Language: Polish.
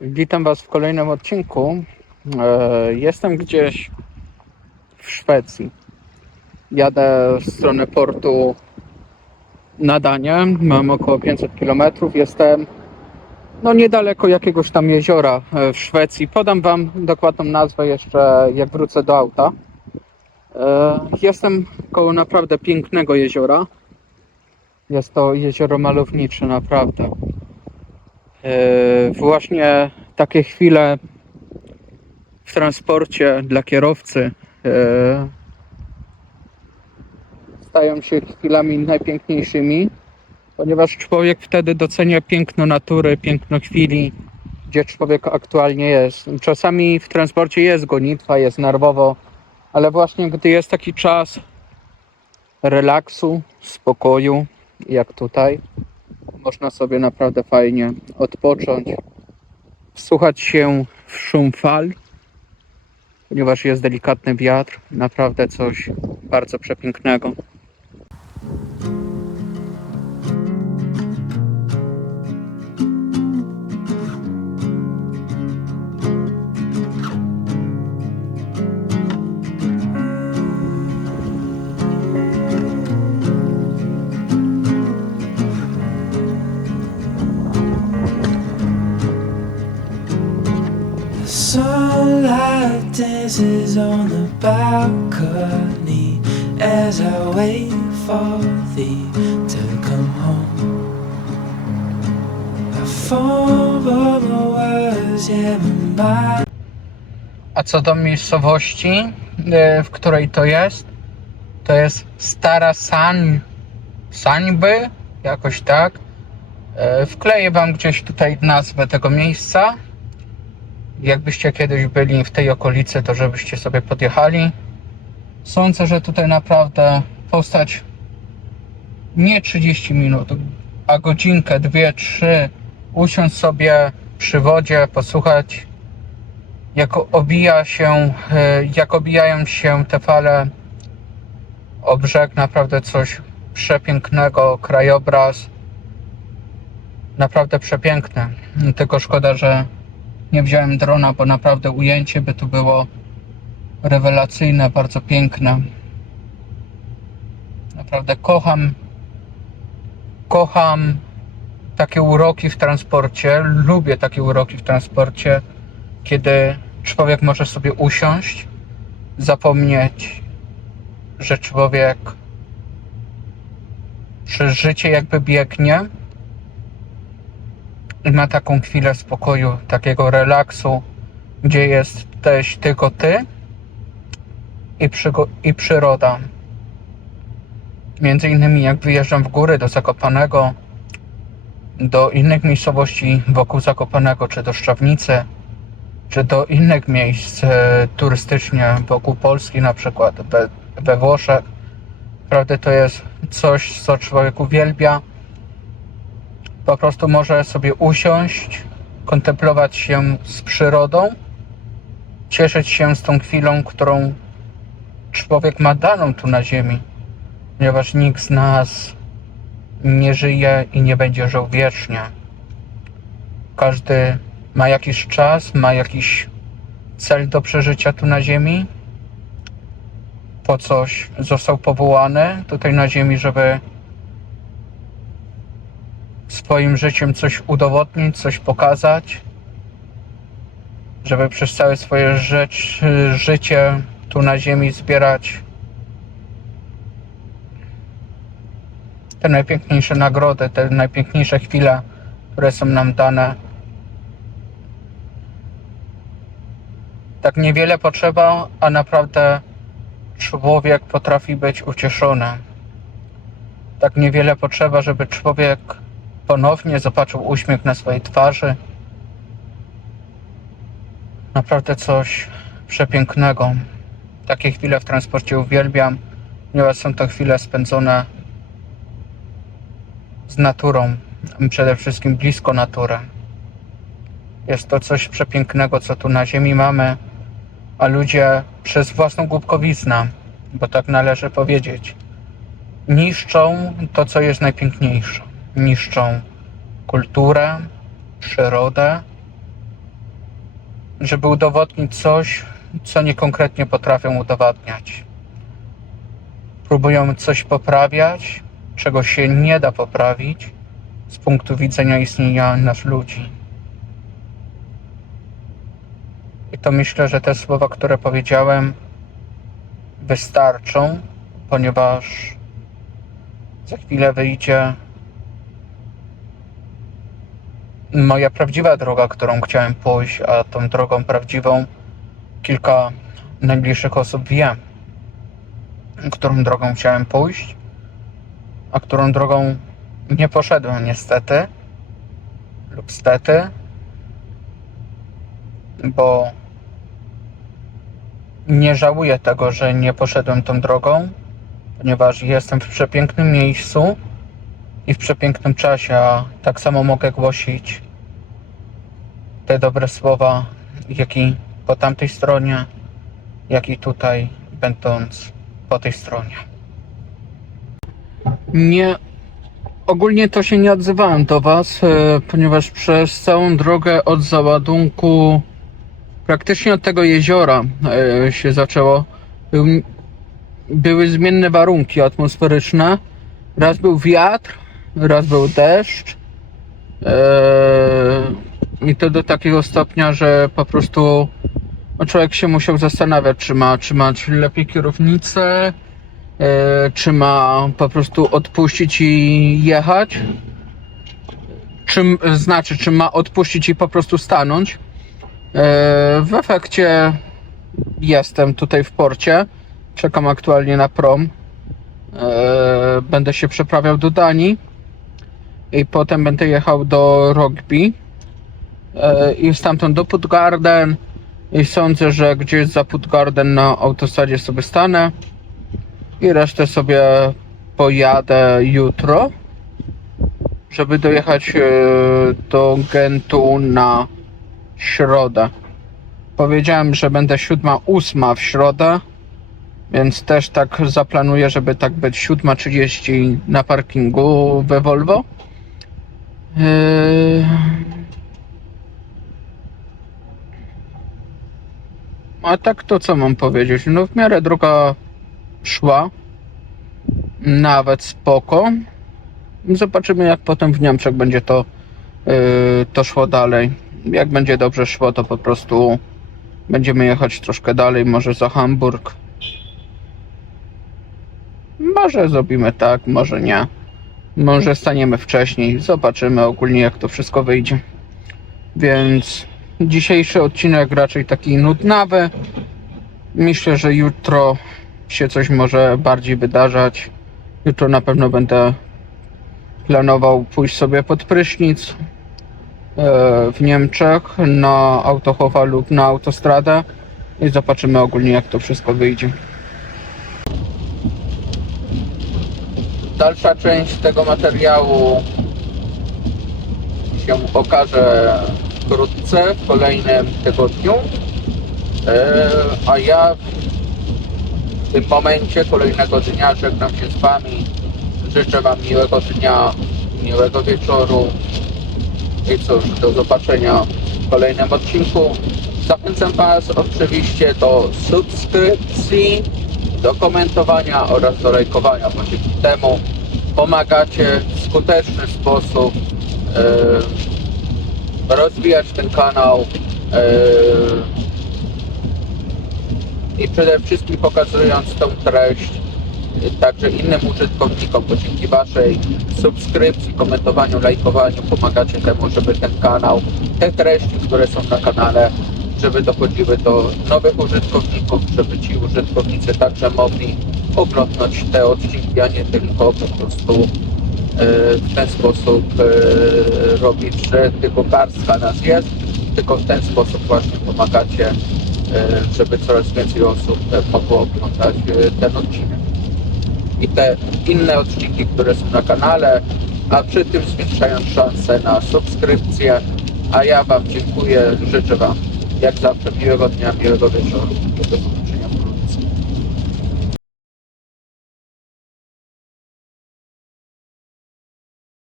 Witam Was w kolejnym odcinku. E, Jestem gdzieś w Szwecji. Jadę w stronę portu Nadanie. Mam około 500 km. Jestem no niedaleko jakiegoś tam jeziora e, w Szwecji. Podam Wam dokładną nazwę jeszcze jak wrócę do auta. E, Jestem koło naprawdę pięknego jeziora. Jest to jezioro malownicze, naprawdę. E, Właśnie takie chwile w transporcie dla kierowcy e, stają się chwilami najpiękniejszymi, ponieważ człowiek wtedy docenia piękno natury, piękno chwili, gdzie człowiek aktualnie jest. Czasami w transporcie jest gonitwa, jest nerwowo, ale właśnie gdy jest taki czas relaksu, spokoju, jak tutaj, można sobie naprawdę fajnie odpocząć, wsłuchać się w szum fal, ponieważ jest delikatny wiatr, naprawdę coś bardzo przepięknego. On the balcony as I wait for thee to come home. My words, yeah, A co do miejscowości, e, w której to jest, to jest Stara Sań, Sańby, jakoś tak. E, Wkleję Wam gdzieś tutaj nazwę tego miejsca. Jakbyście kiedyś byli w tej okolicy, to żebyście sobie podjechali. Sądzę, że tutaj naprawdę postać nie 30 minut, a godzinkę, dwie, trzy, usiąść sobie przy wodzie, posłuchać jak obija się, e, jak obijają się te fale o brzeg, naprawdę coś przepięknego, krajobraz naprawdę przepiękny. Tylko szkoda, że nie wziąłem drona, bo naprawdę ujęcie by tu było rewelacyjne, bardzo piękne. Naprawdę kocham kocham takie uroki w transporcie, lubię takie uroki w transporcie, kiedy człowiek może sobie usiąść, zapomnieć, że człowiek przez życie jakby biegnie i ma taką chwilę spokoju, takiego relaksu, gdzie jesteś tylko ty i, i przyroda. Między innymi jak wyjeżdżam w góry do Zakopanego, do innych miejscowości wokół Zakopanego, czy do Szczawnicy, czy do innych miejsc e, turystycznie wokół Polski, na przykład we, we Włoszech. Naprawdę to jest coś, co człowiek uwielbia. Po prostu może sobie usiąść, kontemplować się z przyrodą, cieszyć się z tą chwilą, którą człowiek ma daną tu na ziemi, ponieważ nikt z nas nie żyje i nie będzie żył wiecznie. Każdy ma jakiś czas, ma jakiś cel do przeżycia tu na Ziemi. Po coś został powołany tutaj na Ziemi, żeby swoim życiem coś udowodnić, coś pokazać, żeby przez całe swoje rzecz, życie tu na Ziemi zbierać te najpiękniejsze nagrody, te najpiękniejsze chwile, które są nam dane. Tak niewiele potrzeba, a naprawdę człowiek potrafi być ucieszony. Tak niewiele potrzeba, żeby człowiek ponownie zobaczył uśmiech na swojej twarzy. Naprawdę coś przepięknego. Takie chwile w transporcie uwielbiam, ponieważ są to chwile spędzone z naturą, przede wszystkim blisko natury. Jest to coś przepięknego, co tu na Ziemi mamy, a ludzie przez własną głupkowiznę, bo tak należy powiedzieć, niszczą to, co jest najpiękniejsze. Niszczą kulturę, przyrodę, żeby udowodnić coś, co niekonkretnie potrafią udowadniać. Próbują coś poprawiać, czego się nie da poprawić z punktu widzenia istnienia nas ludzi. I to myślę, że te słowa, które powiedziałem, wystarczą, ponieważ za chwilę wyjdzie moja prawdziwa droga, którą chciałem pójść, a tą drogą prawdziwą kilka najbliższych osób wie, którą drogą chciałem pójść, a którą drogą nie poszedłem niestety lub stety, bo nie żałuję tego, że nie poszedłem tą drogą, ponieważ jestem w przepięknym miejscu i w przepięknym czasie, a tak samo mogę głosić te dobre słowa, jak i po tamtej stronie, jak i tutaj, będąc po tej stronie. Nie, ogólnie to się nie odzywałem do Was, e, ponieważ przez całą drogę od załadunku, praktycznie od tego jeziora e, się zaczęło. Był, były zmienne warunki atmosferyczne. Raz był wiatr, raz był deszcz. Eee, I to do takiego stopnia, że po prostu no, człowiek się musiał zastanawiać, czy ma trzymać lepiej kierownicę, e, czy ma po prostu odpuścić i jechać. Czym znaczy, czy ma odpuścić i po prostu stanąć. E, w efekcie jestem tutaj w porcie. Czekam aktualnie na prom. E, będę się przeprawiał do Danii i potem będę jechał do Rugby e, i stamtąd do Puttgarden i sądzę, że gdzieś za Puttgarden na autostradzie sobie stanę i resztę sobie pojadę jutro, żeby dojechać e, do Gentu na środę. Powiedziałem, że będę siódma, ósma w środę, więc też tak zaplanuję, żeby tak być 7.30 na parkingu we Volvo. Yy... A tak to co mam powiedzieć? No w miarę droga szła. Nawet spoko. Zobaczymy jak potem w Niemczech będzie to, yy, to szło dalej. Jak będzie dobrze szło, to po prostu będziemy jechać troszkę dalej, może za Hamburg. Może zrobimy tak, może nie. Może staniemy wcześniej. Zobaczymy ogólnie jak to wszystko wyjdzie. Więc dzisiejszy odcinek raczej taki nudnawy. Myślę, że jutro się coś może bardziej wydarzać. Jutro na pewno będę planował pójść sobie pod prysznic e, w Niemczech na Autohofa lub na autostradę i zobaczymy ogólnie jak to wszystko wyjdzie. Dalsza część tego materiału się okaże wkrótce, w kolejnym tygodniu. E, A ja w tym momencie, kolejnego dnia żegnam się z Wami. Życzę Wam miłego dnia, miłego wieczoru i cóż, do zobaczenia w kolejnym odcinku. Zachęcam Was oczywiście do subskrypcji, do komentowania oraz do lajkowania, bo dzięki temu pomagacie w skuteczny sposób e, rozwijać ten kanał e, i przede wszystkim pokazując tą treść także innym użytkownikom, bo dzięki Waszej subskrypcji, komentowaniu, lajkowaniu pomagacie temu, żeby ten kanał, te treści, które są na kanale, żeby dochodziły do nowych użytkowników, żeby ci użytkownicy także mogli oglądać te odcinki, a nie tylko po prostu e, w ten sposób e, robić, że tylko garstka nas jest, tylko w ten sposób właśnie pomagacie, e, żeby coraz więcej osób mogło oglądać ten odcinek. I te inne odcinki, które są na kanale, a przy tym zwiększając szanse na subskrypcję. A ja Wam dziękuję, życzę Wam jak zawsze miłego dnia, miłego wieczoru.